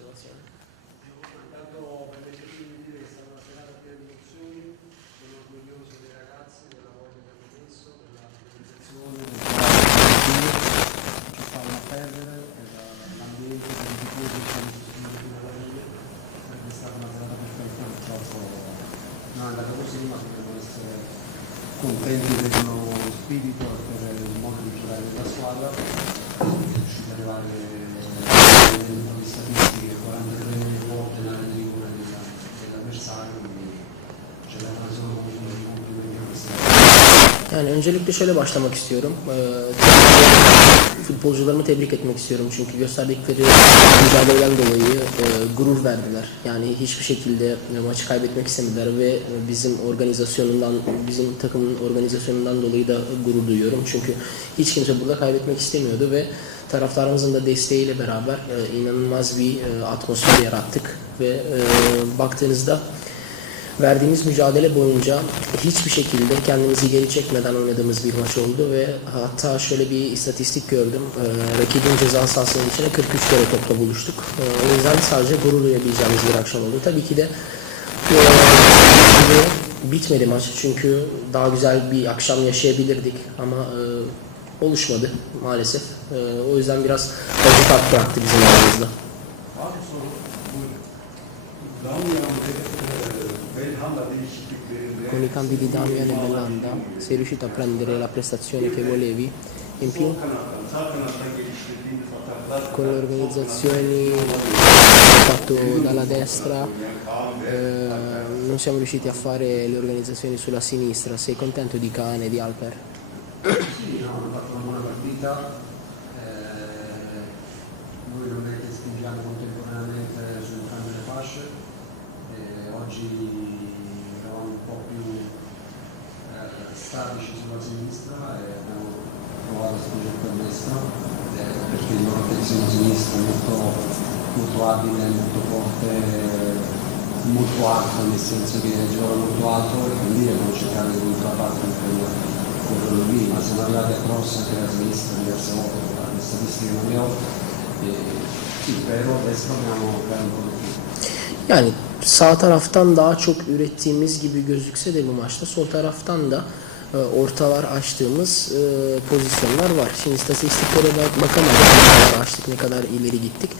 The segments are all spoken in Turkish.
osservazione. Intanto permettetemi di dire che è stata una serata piena di emozioni, sono orgoglioso dei ragazzi, del lavoro che hanno messo, della organizzazione, ci fanno perdere, per l'ambiente, per i tifosi che hanno sostenuto Roma, sarebbe stata una serata perfetta, purtroppo non è andata così, ma dobbiamo essere contenti per il loro spirito e per il modo di giocare della squadra, riusciti ad arrivare Yani öncelikle şöyle başlamak istiyorum. Ee, futbolcularımı tebrik etmek istiyorum çünkü gösterdikleri mücadeleden dolayı e, gurur verdiler. Yani hiçbir şekilde e, maçı kaybetmek istemediler ve bizim organizasyonundan, bizim takımın organizasyonundan dolayı da gurur duyuyorum. Çünkü hiç kimse burada kaybetmek istemiyordu ve taraftarımızın da desteğiyle beraber e, inanılmaz bir e, atmosfer yarattık ve e, baktığınızda Verdiğimiz mücadele boyunca hiçbir şekilde kendimizi geri çekmeden oynadığımız bir maç oldu ve hatta şöyle bir istatistik gördüm. Ee, rakibin ceza sahasının içine 43 kere topla buluştuk. Ee, o yüzden sadece gurur duyabileceğimiz bir akşam oldu. Tabii ki de e, bitmedi maç çünkü daha güzel bir akşam yaşayabilirdik ama e, oluşmadı maalesef. E, o yüzden biraz acı tat bıraktı bizim aramızda. Abi soru buyurun. Con i cambi di Damian e Belanda sei riuscito a prendere la prestazione che volevi in più con le organizzazioni fatto dalla destra eh, non siamo riusciti a fare le organizzazioni sulla sinistra sei contento di Cane e di Alper? Sì, hanno fatto una buona partita. Eh, noi non è che spingiamo contemporaneamente su entrambe le fasce. Eh, oggi eh, statici sulla sinistra e abbiamo provato a spingere per destra eh, perché il loro terzino sinistro è molto, molto abile, molto forte, molto alto, nel senso che gioca molto alto e quindi abbiamo cercato di quello quello lì, ma siamo arrivati a cross anche da sinistra diverse volte, le statistiche non le ho, e, però adesso abbiamo un po' di più. Yani sağ taraftan daha çok ürettiğimiz gibi gözükse de bu maçta sol taraftan da ortalar açtığımız e, pozisyonlar var. Şimdi istatistiklere bak bakamadık ne kadar açtık, ne kadar ileri gittik.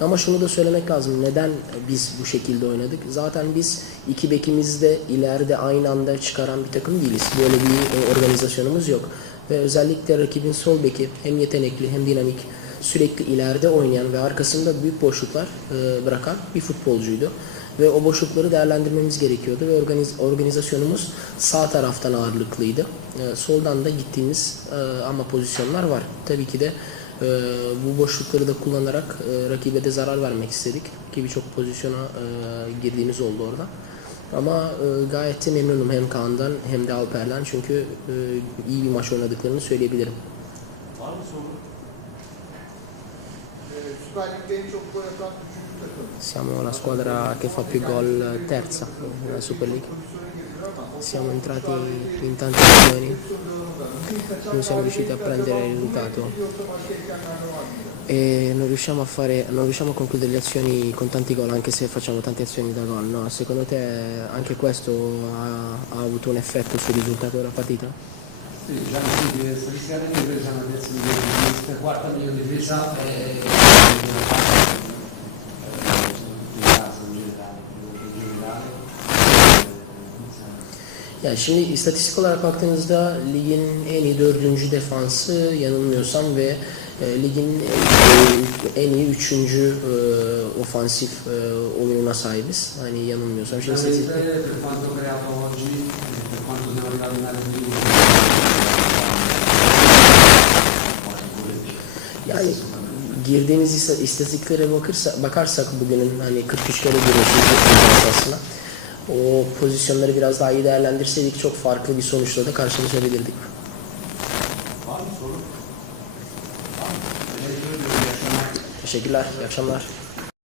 Ama şunu da söylemek lazım. Neden biz bu şekilde oynadık? Zaten biz iki bekimizi de ileride aynı anda çıkaran bir takım değiliz. Böyle bir e, organizasyonumuz yok. Ve özellikle rakibin sol beki hem yetenekli hem dinamik sürekli ileride oynayan ve arkasında büyük boşluklar e, bırakan bir futbolcuydu. Ve o boşlukları değerlendirmemiz gerekiyordu ve organiz- organizasyonumuz sağ taraftan ağırlıklıydı. E, soldan da gittiğimiz e, ama pozisyonlar var. Tabii ki de e, bu boşlukları da kullanarak e, rakibe de zarar vermek istedik ki birçok pozisyona e, girdiğimiz oldu orada. Ama e, gayet de memnunum hem Kaan'dan hem de Alper'den çünkü e, iyi bir maç oynadıklarını söyleyebilirim. var mı soru? Ee, Süper Lig'de en çok gol atan. Siamo la squadra che fa più gol terza nella Super League. Siamo entrati in tante azioni, non siamo riusciti a prendere il risultato e non riusciamo a, fare, non riusciamo a concludere le azioni con tanti gol anche se facciamo tante azioni da gol. No? Secondo te anche questo ha, ha avuto un effetto sul risultato della partita? Sì, diciamo sì, statisticamente noi siamo la terza migliore difesa, quarta migliore difesa Yani şimdi istatistik olarak baktığınızda ligin en iyi dördüncü defansı yanılmıyorsam ve e, ligin e, en iyi üçüncü e, ofansif e, oyununa sahibiz. Hani yanılmıyorsam. Şimdi istatistik... E Yani girdiğimiz ista- istatistiklere bakırsa, bakarsak bugünün hani 43 kere giriyorsunuz esasına. O pozisyonları biraz daha iyi değerlendirseydik çok farklı bir sonuçla da karşılaşabilirdik. Teşekkürler, iyi akşamlar.